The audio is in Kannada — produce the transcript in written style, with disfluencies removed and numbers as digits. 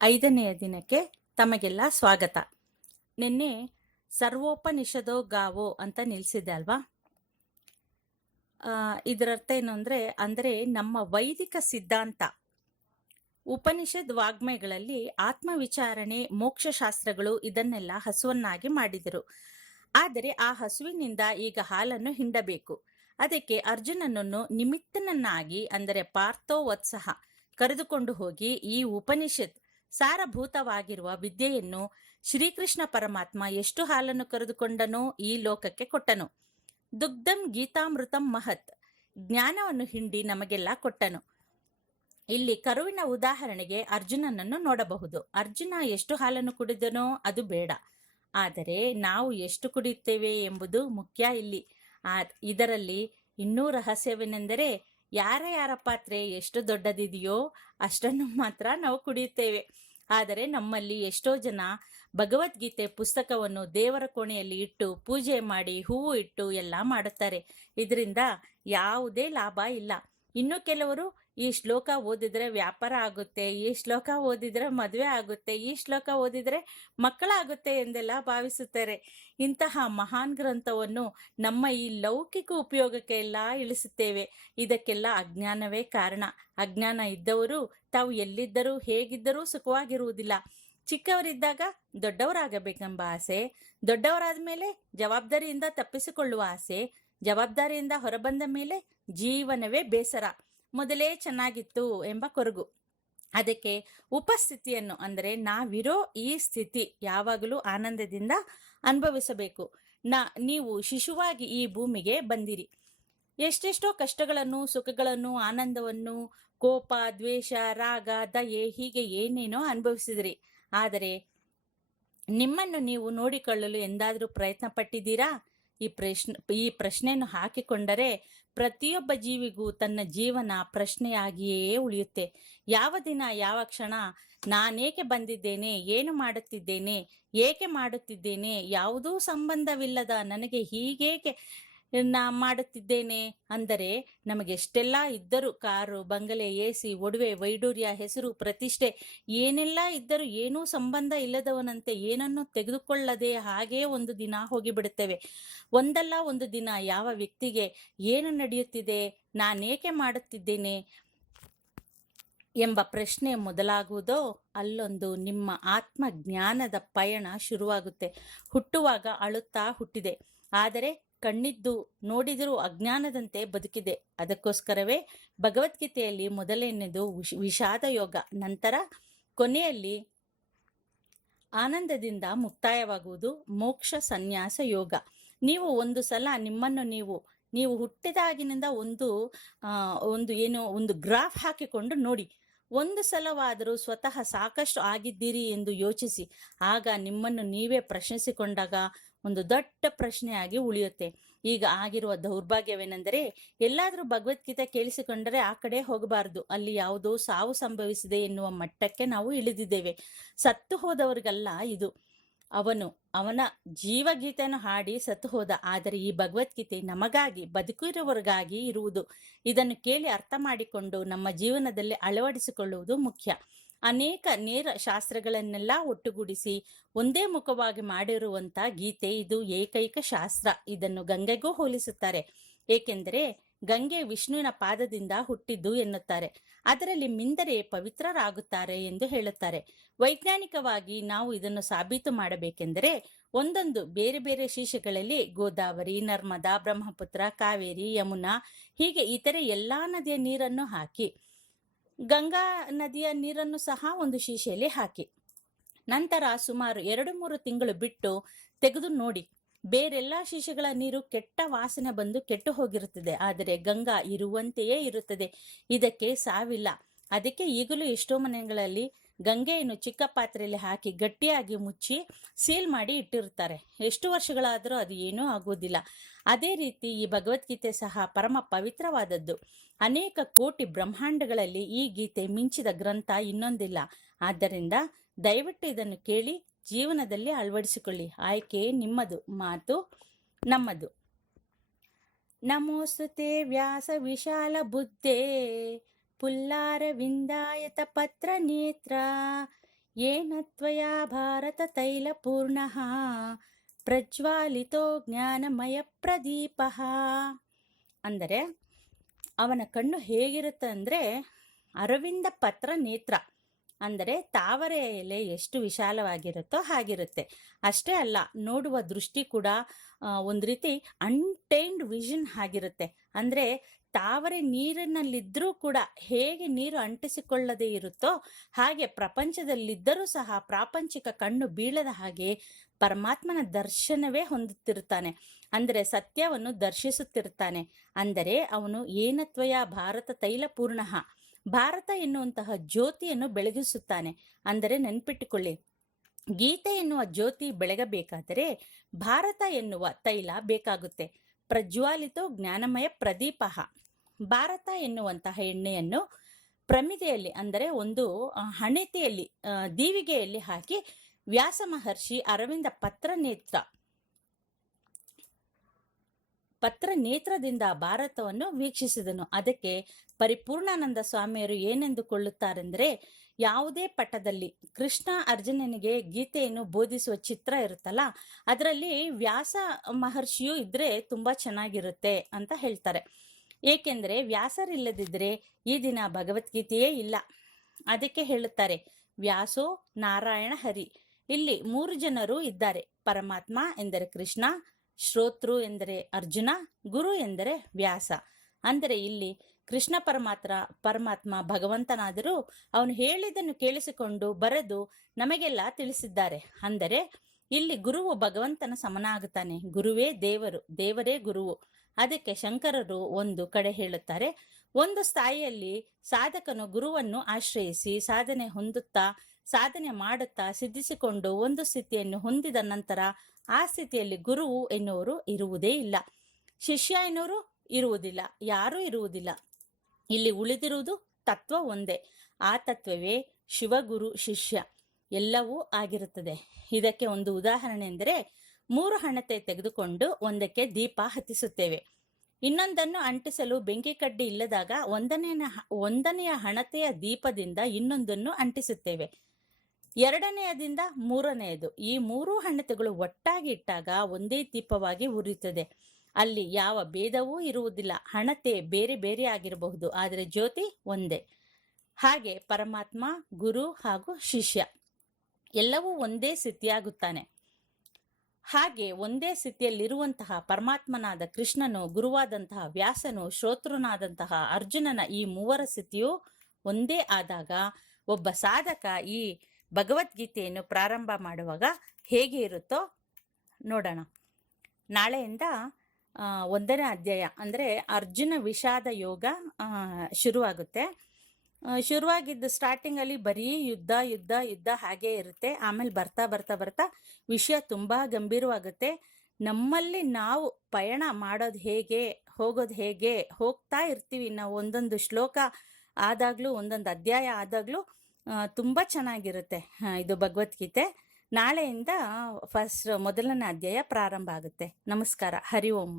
5ನೆಯ ದಿನಕ್ಕೆ ತಮಗೆಲ್ಲ ಸ್ವಾಗತ. ನಿನ್ನೆ ಸರ್ವೋಪನಿಷದೋ ಗಾವೋ ಅಂತ ನಿಲ್ಸಿದ್ದೆ ಅಲ್ವಾ? ಇದರರ್ಥ ಏನು ಅಂದರೆ ನಮ್ಮ ವೈದಿಕ ಸಿದ್ಧಾಂತ ಉಪನಿಷದ್ ವಾಗ್ಮಯಗಳಲ್ಲಿ ಆತ್ಮವಿಚಾರಣೆ, ಮೋಕ್ಷಶಾಸ್ತ್ರಗಳು ಇದನ್ನೆಲ್ಲ ಹಸುವನ್ನಾಗಿ ಮಾಡಿದರು. ಆದರೆ ಆ ಹಸುವಿನಿಂದ ಈಗ ಹಾಲನ್ನು ಹಿಂಡಬೇಕು. ಅದಕ್ಕೆ ಅರ್ಜುನನನ್ನು ನಿಮಿತ್ತನನ್ನಾಗಿ ಅಂದರೆ ಪಾರ್ಥೋವತ್ಸಹ ಕರೆದುಕೊಂಡು ಹೋಗಿ ಈ ಉಪನಿಷತ್ ಸಾರಭೂತವಾಗಿರುವ ವಿದ್ಯೆಯನ್ನು ಶ್ರೀಕೃಷ್ಣ ಪರಮಾತ್ಮ ಎಷ್ಟು ಹಾಲನ್ನು ಕರೆದುಕೊಂಡನೋ ಈ ಲೋಕಕ್ಕೆ ಕೊಟ್ಟನು. ದುಗ್ಧಂ ಗೀತಾಮೃತಂ ಮಹತ್, ಜ್ಞಾನವನ್ನು ಹಿಂಡಿ ನಮಗೆಲ್ಲ ಕೊಟ್ಟನು. ಇಲ್ಲಿ ಕರುವಿನ ಉದಾಹರಣೆಗೆ ಅರ್ಜುನನನ್ನು ನೋಡಬಹುದು. ಅರ್ಜುನ ಎಷ್ಟು ಹಾಲನ್ನು ಕುಡಿದನೋ ಅದು ಬೇಡ, ಆದರೆ ನಾವು ಎಷ್ಟು ಕುಡಿಯುತ್ತೇವೆ ಎಂಬುದು ಮುಖ್ಯ ಇಲ್ಲಿ. ಇದರಲ್ಲಿ ಇನ್ನೂ ರಹಸ್ಯವೇನೆಂದರೆ ಯಾರ ಪಾತ್ರೆ ಎಷ್ಟು ದೊಡ್ಡದಿದೆಯೋ ಅಷ್ಟನ್ನು ಮಾತ್ರ ನಾವು ಕುಡಿಯುತ್ತೇವೆ. ಆದರೆ ನಮ್ಮಲ್ಲಿ ಎಷ್ಟೋ ಜನ ಭಗವದ್ಗೀತೆ ಪುಸ್ತಕವನ್ನು ದೇವರ ಕೋಣೆಯಲ್ಲಿ ಇಟ್ಟು ಪೂಜೆ ಮಾಡಿ ಹೂವು ಇಟ್ಟು ಎಲ್ಲ ಮಾಡುತ್ತಾರೆ. ಇದರಿಂದ ಯಾವುದೇ ಲಾಭ ಇಲ್ಲ. ಇನ್ನು ಕೆಲವರು ಈ ಶ್ಲೋಕ ಓದಿದ್ರೆ ವ್ಯಾಪಾರ ಆಗುತ್ತೆ, ಈ ಶ್ಲೋಕ ಓದಿದ್ರೆ ಮದುವೆ ಆಗುತ್ತೆ, ಈ ಶ್ಲೋಕ ಓದಿದ್ರೆ ಮಕ್ಕಳಾಗುತ್ತೆ ಎಂದೆಲ್ಲ ಭಾವಿಸುತ್ತಾರೆ. ಇಂತಹ ಮಹಾನ್ ಗ್ರಂಥವನ್ನು ನಮ್ಮ ಈ ಲೌಕಿಕ ಉಪಯೋಗಕ್ಕೆ ಎಲ್ಲ ಇಳಿಸುತ್ತೇವೆ. ಇದಕ್ಕೆಲ್ಲ ಅಜ್ಞಾನವೇ ಕಾರಣ. ಅಜ್ಞಾನ ಇದ್ದವರು ತಾವು ಎಲ್ಲಿದ್ದರೂ ಹೇಗಿದ್ದರೂ ಸುಖವಾಗಿರುವುದಿಲ್ಲ. ಚಿಕ್ಕವರಿದ್ದಾಗ ದೊಡ್ಡವರಾಗಬೇಕೆಂಬ ಆಸೆ, ದೊಡ್ಡವರಾದ ಮೇಲೆ ಜವಾಬ್ದಾರಿಯಿಂದ ತಪ್ಪಿಸಿಕೊಳ್ಳುವ ಆಸೆ, ಜವಾಬ್ದಾರಿಯಿಂದ ಹೊರಬಂದ ಮೇಲೆ ಜೀವನವೇ ಬೇಸರ, ಮೊದಲೇ ಚೆನ್ನಾಗಿತ್ತು ಎಂಬ ಕೊರಗು. ಅದಕ್ಕೆ ಉಪಸ್ಥಿತಿಯನ್ನು ಅಂದರೆ ನಾವಿರೋ ಈ ಸ್ಥಿತಿ ಯಾವಾಗಲೂ ಆನಂದದಿಂದ ಅನುಭವಿಸಬೇಕು. ನೀವು ಶಿಶುವಾಗಿ ಈ ಭೂಮಿಗೆ ಬಂದಿರಿ. ಎಷ್ಟೆಷ್ಟೋ ಕಷ್ಟಗಳನ್ನು, ಸುಖಗಳನ್ನು, ಆನಂದವನ್ನು, ಕೋಪ, ದ್ವೇಷ, ರಾಗ, ದಯೆ ಹೀಗೆ ಏನೇನೋ ಅನುಭವಿಸಿದ್ರಿ. ಆದರೆ ನಿಮ್ಮನ್ನು ನೀವು ನೋಡಿಕೊಳ್ಳಲು ಎಂದಾದರೂ ಪ್ರಯತ್ನ ಪಟ್ಟಿದ್ದೀರಾ? ಈ ಪ್ರಶ್ನೆಯನ್ನು ಹಾಕಿಕೊಂಡರೆ ಪ್ರತಿಯೊಬ್ಬ ಜೀವಿಗೂ ತನ್ನ ಜೀವನ ಪ್ರಶ್ನೆಯಾಗಿಯೇ ಉಳಿಯುತ್ತೆ. ಯಾವ ದಿನ ಯಾವ ಕ್ಷಣ ನಾನೇಕೆ ಬಂದಿದ್ದೇನೆ, ಏನು ಮಾಡುತ್ತಿದ್ದೇನೆ, ಏಕೆ ಮಾಡುತ್ತಿದ್ದೇನೆ, ಯಾವುದೂ ಸಂಬಂಧವಿಲ್ಲದ ನನಗೆ ಹೀಗೇಕೆ ಮಾಡುತ್ತಿದ್ದೇನೆ ಅಂದರೆ ನಮಗೆಷ್ಟೆಲ್ಲ ಇದ್ದರೂ ಕಾರು, ಬಂಗಲೆ, ಎಸಿ, ಒಡವೆ, ವೈಡೂರ್ಯ, ಹೆಸರು, ಪ್ರತಿಷ್ಠೆ ಏನೆಲ್ಲ ಇದ್ದರೂ ಏನೂ ಸಂಬಂಧ ಇಲ್ಲದವನಂತೆ ಏನನ್ನು ತೆಗೆದುಕೊಳ್ಳದೆ ಹಾಗೇ ಒಂದು ದಿನ ಹೋಗಿಬಿಡುತ್ತೇವೆ. ಒಂದಲ್ಲ ಒಂದು ದಿನ ಯಾವ ವ್ಯಕ್ತಿಗೆ ಏನು ನಡೆಯುತ್ತಿದೆ, ನಾನೇಕೆ ಮಾಡುತ್ತಿದ್ದೇನೆ ಎಂಬ ಪ್ರಶ್ನೆ ಮೊದಲಾಗುವುದೋ ಅಲ್ಲೊಂದು ನಿಮ್ಮ ಆತ್ಮಜ್ಞಾನದ ಪಯಣ ಶುರುವಾಗುತ್ತೆ. ಹುಟ್ಟುವಾಗ ಅಳುತ್ತಾ ಹುಟ್ಟಿದೆ, ಆದರೆ ಕಣ್ಣಿದ್ದು ನೋಡಿದರೂ ಅಜ್ಞಾನದಂತೆ ಬದುಕಿದೆ. ಅದಕ್ಕೋಸ್ಕರವೇ ಭಗವದ್ಗೀತೆಯಲ್ಲಿ ಮೊದಲನೆಯದು ವಿಷಾದ ಯೋಗ, ನಂತರ ಕೊನೆಯಲ್ಲಿ ಆನಂದದಿಂದ ಮುಕ್ತಾಯವಾಗುವುದು ಮೋಕ್ಷ ಸನ್ಯಾಸ ಯೋಗ. ನೀವು ಒಂದು ಸಲ ನಿಮ್ಮನ್ನು ನೀವು ಹುಟ್ಟಿದಾಗಿನಿಂದ ಒಂದು ಗ್ರಾಫ್ ಹಾಕಿಕೊಂಡು ನೋಡಿ. ಒಂದು ಸಲವಾದರೂ ಸ್ವತಃ ಸಾಕಷ್ಟು ಆಗಿದ್ದೀರಿ ಎಂದು ಯೋಚಿಸಿ. ಆಗ ನಿಮ್ಮನ್ನು ನೀವೇ ಪ್ರಶ್ನಿಸಿಕೊಂಡಾಗ ಒಂದು ದೊಡ್ಡ ಪ್ರಶ್ನೆಯಾಗಿ ಉಳಿಯುತ್ತೆ. ಈಗ ಆಗಿರುವ ದೌರ್ಭಾಗ್ಯವೇನೆಂದರೆ ಎಲ್ಲಾದರೂ ಭಗವದ್ಗೀತೆ ಕೇಳಿಸಿಕೊಂಡರೆ ಆ ಕಡೆ ಹೋಗಬಾರದು, ಅಲ್ಲಿ ಯಾವುದೋ ಸಾವು ಸಂಭವಿಸಿದೆ ಎನ್ನುವ ಮಟ್ಟಕ್ಕೆ ನಾವು ಇಳಿದಿದ್ದೇವೆ. ಸತ್ತು ಹೋದವರಿಗಲ್ಲ ಇದು. ಅವನ ಜೀವಗೀತೆಯನ್ನು ಹಾಡಿ ಸತ್ತು ಹೋದ. ಆದರೆ ಈ ಭಗವದ್ಗೀತೆ ನಮಗಾಗಿ, ಬದುಕಿರುವವರಿಗಾಗಿ ಇರುವುದು. ಇದನ್ನು ಕೇಳಿ ಅರ್ಥ ಮಾಡಿಕೊಂಡು ನಮ್ಮ ಜೀವನದಲ್ಲಿ ಅಳವಡಿಸಿಕೊಳ್ಳುವುದು ಮುಖ್ಯ. ಅನೇಕ ನೇರ ಶಾಸ್ತ್ರಗಳನ್ನೆಲ್ಲ ಒಟ್ಟುಗೂಡಿಸಿ ಒಂದೇ ಮುಖವಾಗಿ ಮಾಡಿರುವಂಥ ಗೀತೆ ಇದು ಏಕೈಕ ಶಾಸ್ತ್ರ. ಇದನ್ನು ಗಂಗೆಗೂ ಹೋಲಿಸುತ್ತಾರೆ. ಏಕೆಂದರೆ ಗಂಗೆ ವಿಷ್ಣುವಿನ ಪಾದದಿಂದ ಹುಟ್ಟಿದ್ದು ಎನ್ನುತ್ತಾರೆ. ಅದರಲ್ಲಿ ಮಿಂದರೆ ಪವಿತ್ರರಾಗುತ್ತಾರೆ ಎಂದು ಹೇಳುತ್ತಾರೆ. ವೈಜ್ಞಾನಿಕವಾಗಿ ನಾವು ಇದನ್ನು ಸಾಬೀತು ಮಾಡಬೇಕೆಂದರೆ ಒಂದೊಂದು ಬೇರೆ ಬೇರೆ ಶೀರ್ಷಗಳಲ್ಲಿ ಗೋದಾವರಿ, ನರ್ಮದಾ, ಬ್ರಹ್ಮಪುತ್ರ, ಕಾವೇರಿ, ಯಮುನಾ ಹೀಗೆ ಇತರೆ ಎಲ್ಲಾ ನದಿಯ ನೀರನ್ನು ಹಾಕಿ, ಗಂಗಾ ನದಿಯ ನೀರನ್ನು ಸಹ ಒಂದು ಶೀಶೆಯಲ್ಲಿ ಹಾಕಿ, ನಂತರ ಸುಮಾರು 2-3 ತಿಂಗಳು ಬಿಟ್ಟು ತೆಗೆದು ನೋಡಿ. ಬೇರೆಲ್ಲ ಶೀಶೆಗಳ ನೀರು ಕೆಟ್ಟ ವಾಸನೆ ಬಂದು ಕೆಟ್ಟು ಹೋಗಿರುತ್ತದೆ, ಆದರೆ ಗಂಗಾ ಇರುವಂತೆಯೇ ಇರುತ್ತದೆ. ಇದಕ್ಕೆ ಸಾವಿಲ್ಲ. ಅದಕ್ಕೆ ಈಗಲೂ ಎಷ್ಟೋ ಮನೆಗಳಲ್ಲಿ ಗಂಗೆಯನ್ನು ಚಿಕ್ಕ ಪಾತ್ರೆಯಲ್ಲಿ ಹಾಕಿ ಗಟ್ಟಿಯಾಗಿ ಮುಚ್ಚಿ ಸೀಲ್ ಮಾಡಿ ಇಟ್ಟಿರುತ್ತಾರೆ. ಎಷ್ಟು ವರ್ಷಗಳಾದರೂ ಅದು ಏನೂ ಆಗುವುದಿಲ್ಲ. ಅದೇ ರೀತಿ ಈ ಭಗವದ್ಗೀತೆ ಸಹ ಪರಮ ಪವಿತ್ರವಾದದ್ದು. ಅನೇಕ ಕೋಟಿ ಬ್ರಹ್ಮಾಂಡಗಳಲ್ಲಿ ಈ ಗೀತೆ ಮಿಂಚಿದ ಗ್ರಂಥ ಇನ್ನೊಂದಿಲ್ಲ. ಆದ್ದರಿಂದ ದಯವಿಟ್ಟು ಇದನ್ನು ಕೇಳಿ ಜೀವನದಲ್ಲಿ ಅಳವಡಿಸಿಕೊಳ್ಳಿ. ಆಯ್ಕೆ ನಿಮ್ಮದು, ಮಾತು ನಮ್ಮದು. ನಮೋಸ್ತುತೆ ವ್ಯಾಸ ವಿಶಾಲ ಬುದ್ಧೇ, ಪುಲ್ಲಾರ ವಿಂದಾಯತ ಪತ್ರ ನೇತ್ರ, ಯೇನ ತ್ವಯಾ ಭಾರತ ತೈಲಪೂರ್ಣಃ ಪ್ರಜ್ವಾಲಿತೋ ಜ್ಞಾನಮಯ ಪ್ರದೀಪಃ. ಅಂದರೆ ಅವನ ಕಣ್ಣು ಹೇಗಿರುತ್ತೆ ಅಂದರೆ ಅರವಿಂದ ಪತ್ರ ನೇತ್ರ, ಅಂದರೆ ತಾವರೆ ಎಲೆ ಎಷ್ಟು ವಿಶಾಲವಾಗಿರುತ್ತೋ ಹಾಗಿರುತ್ತೆ. ಅಷ್ಟೇ ಅಲ್ಲ, ನೋಡುವ ದೃಷ್ಟಿ ಕೂಡ ಒಂದು ರೀತಿ ಅನ್ಟೈಮ್ಡ್ ವಿಷನ್ ಆಗಿರುತ್ತೆ. ಅಂದರೆ ತಾವರೆ ನೀರಿನಲ್ಲಿದ್ದರೂ ಕೂಡ ಹೇಗೆ ನೀರು ಅಂಟಿಸಿಕೊಳ್ಳದೆ ಇರುತ್ತೋ ಹಾಗೆ ಪ್ರಪಂಚದಲ್ಲಿದ್ದರೂ ಸಹ ಪ್ರಾಪಂಚಿಕ ಕಣ್ಣು ಬೀಳದ ಹಾಗೆ ಪರಮಾತ್ಮನ ದರ್ಶನವೇ ಹೊಂದುತ್ತಿರುತ್ತಾನೆ. ಅಂದರೆ ಸತ್ಯವನ್ನು ದರ್ಶಿಸುತ್ತಿರುತ್ತಾನೆ. ಅಂದರೆ ಅವನು ಏನತ್ವಯ ಭಾರತ ತೈಲಪೂರ್ಣಃ, ಭಾರತ ಎನ್ನುವಂತಹ ಜ್ಯೋತಿಯನ್ನು ಬೆಳಗಿಸುತ್ತಾನೆ. ಅಂದರೆ ನೆನ್ಪಿಟ್ಟುಕೊಳ್ಳಿ, ಗೀತೆ ಎನ್ನುವ ಜ್ಯೋತಿ ಬೆಳಗಬೇಕಾದರೆ ಭಾರತ ಎನ್ನುವ ತೈಲ ಬೇಕಾಗುತ್ತೆ. ಪ್ರಜ್ವಾಲಿತೋ ಜ್ಞಾನಮಯ ಪ್ರದೀಪ. ಭಾರತ ಎನ್ನುವಂತಹ ಎಣ್ಣೆಯನ್ನು ಪ್ರಮಿದೆಯಲ್ಲಿ ಅಂದರೆ ಒಂದು ಹಣತೆಯಲ್ಲಿ ದೀವಿಗೆಯಲ್ಲಿ ಹಾಕಿ ವ್ಯಾಸ ಮಹರ್ಷಿ ಅರವಿಂದ ಪತ್ರ ನೇತ್ರದಿಂದ ಭಾರತವನ್ನು ವೀಕ್ಷಿಸಿದನು. ಅದಕ್ಕೆ ಪರಿಪೂರ್ಣಾನಂದ ಸ್ವಾಮಿಯರು ಏನೆಂದುಕೊಳ್ಳುತ್ತಾರೆಂದರೆ, ಯಾವುದೇ ಪಟದಲ್ಲಿ ಕೃಷ್ಣ ಅರ್ಜುನನಿಗೆ ಗೀತೆಯನ್ನು ಬೋಧಿಸುವ ಚಿತ್ರ ಇರುತ್ತಲ್ಲ, ಅದರಲ್ಲಿ ವ್ಯಾಸ ಮಹರ್ಷಿಯು ಇದ್ರೆ ತುಂಬಾ ಚೆನ್ನಾಗಿರುತ್ತೆ ಅಂತ ಹೇಳ್ತಾರೆ. ಏಕೆಂದರೆ ವ್ಯಾಸರಿಲ್ಲದಿದ್ದರೆ ಈ ದಿನ ಭಗವದ್ಗೀತೆಯೇ ಇಲ್ಲ. ಅದಕ್ಕೆ ಹೇಳುತ್ತಾರೆ ವ್ಯಾಸೋ ನಾರಾಯಣ ಹರಿ. ಇಲ್ಲಿ 3 ಜನರು ಇದ್ದಾರೆ. ಪರಮಾತ್ಮ ಎಂದರೆ ಕೃಷ್ಣ, ಶ್ರೋತೃ ಎಂದರೆ ಅರ್ಜುನ, ಗುರು ಎಂದರೆ ವ್ಯಾಸ. ಅಂದರೆ ಇಲ್ಲಿ ಕೃಷ್ಣ ಪರಮಾತ್ಮ ಭಗವಂತನಾದರೂ ಅವನು ಹೇಳಿದ್ದನ್ನು ಕೇಳಿಸಿಕೊಂಡು ಬರೆದು ನಮಗೆಲ್ಲ ತಿಳಿಸಿದ್ದಾರೆ. ಅಂದರೆ ಇಲ್ಲಿ ಗುರುವು ಭಗವಂತನ ಸಮನಾಗುತ್ತಾನೆ. ಗುರುವೇ ದೇವರು, ದೇವರೇ ಗುರುವು. ಅದಕ್ಕೆ ಶಂಕರರು ಒಂದು ಕಡೆ ಹೇಳುತ್ತಾರೆ, ಒಂದು ಸ್ಥಾಯಿಯಲ್ಲಿ ಸಾಧಕನು ಗುರುವನ್ನು ಆಶ್ರಯಿಸಿ ಸಾಧನೆ ಮಾಡುತ್ತಾ ಸಿದ್ಧಿಸಿಕೊಂಡು ಒಂದು ಸ್ಥಿತಿಯನ್ನು ಹೊಂದಿದ ನಂತರ ಆ ಸ್ಥಿತಿಯಲ್ಲಿ ಗುರುವು ಎನ್ನುವರು ಇರುವುದೇ ಇಲ್ಲ, ಶಿಷ್ಯ ಎನ್ನುವರು ಇರುವುದಿಲ್ಲ, ಯಾರೂ ಇರುವುದಿಲ್ಲ. ಇಲ್ಲಿ ಉಳಿದಿರುವುದು ತತ್ವ ಒಂದೇ. ಆ ತತ್ವವೇ ಶಿವಗುರು ಶಿಷ್ಯ ಎಲ್ಲವೂ ಆಗಿರುತ್ತದೆ. ಇದಕ್ಕೆ ಒಂದು ಉದಾಹರಣೆ ಎಂದರೆ 3 ಹಣತೆ ತೆಗೆದುಕೊಂಡು ಒಂದಕ್ಕೆ ದೀಪ ಹತ್ತಿಸುತ್ತೇವೆ. ಇನ್ನೊಂದನ್ನು ಅಂಟಿಸಲು ಬೆಂಕಿ ಕಡ್ಡಿ ಇಲ್ಲದಾಗ ಒಂದನೆಯ ಹಣತೆಯ ದೀಪದಿಂದ ಇನ್ನೊಂದನ್ನು ಅಂಟಿಸುತ್ತೇವೆ. 2ನೇಯದಿಂದ 3ನೇಯದು, ಈ 3 ಹಣತೆಗಳು ಒಟ್ಟಾಗಿ ಇಟ್ಟಾಗ ಒಂದೇ ದೀಪವಾಗಿ ಉರಿಯುತ್ತದೆ. ಅಲ್ಲಿ ಯಾವ ಭೇದವೂ ಇರುವುದಿಲ್ಲ. ಹಣತೆ ಬೇರೆ ಬೇರೆ ಆಗಿರಬಹುದು, ಆದರೆ ಜ್ಯೋತಿ ಒಂದೇ. ಹಾಗೆ ಪರಮಾತ್ಮ, ಗುರು ಹಾಗೂ ಶಿಷ್ಯ ಎಲ್ಲವೂ ಒಂದೇ ಸ್ಥಿತಿಯಾಗುತ್ತಾನೆ. ಹಾಗೆ ಒಂದೇ ಸ್ಥಿತಿಯಲ್ಲಿರುವಂತಹ ಪರಮಾತ್ಮನಾದ ಕೃಷ್ಣನು, ಗುರುವಾದಂತಹ ವ್ಯಾಸನು, ಶ್ರೋತೃನಾದಂತಹ ಅರ್ಜುನನ ಈ 3 ಸ್ಥಿತಿಯು ಒಂದೇ ಆದಾಗ ಒಬ್ಬ ಸಾಧಕ ಈ ಭಗವದ್ಗೀತೆಯನ್ನು ಪ್ರಾರಂಭ ಮಾಡುವಾಗ ಹೇಗೆ ಇರುತ್ತೋ ನೋಡೋಣ. ನಾಳೆಯಿಂದ 1ನೇ ಅಧ್ಯಾಯ ಅಂದರೆ ಅರ್ಜುನ ವಿಷಾದ ಯೋಗ ಶುರುವಾಗುತ್ತೆ. ಶುರುವಾಗಿದ್ದು ಸ್ಟಾರ್ಟಿಂಗಲ್ಲಿ ಬರೀ ಯುದ್ಧ ಹಾಗೇ ಇರುತ್ತೆ. ಆಮೇಲೆ ಬರ್ತಾ ವಿಷಯ ತುಂಬ ಗಂಭೀರವಾಗುತ್ತೆ. ನಮ್ಮಲ್ಲಿ ನಾವು ಪಯಣ ಮಾಡೋದು ಹೇಗೆ, ಹೋಗೋದು ಹೇಗೆ, ಹೋಗ್ತಾ ಇರ್ತೀವಿ ನಾವು. ಒಂದೊಂದು ಶ್ಲೋಕ ಆದಾಗಲೂ, ಒಂದೊಂದು ಅಧ್ಯಾಯ ಆದಾಗಲೂ ತುಂಬ ಚೆನ್ನಾಗಿರುತ್ತೆ ಇದು ಭಗವದ್ಗೀತೆ. ನಾಳೆಯಿಂದ ಮೊದಲನೇ ಅಧ್ಯಾಯ ಪ್ರಾರಂಭ ಆಗುತ್ತೆ. ನಮಸ್ಕಾರ. ಹರಿ ಓಂ.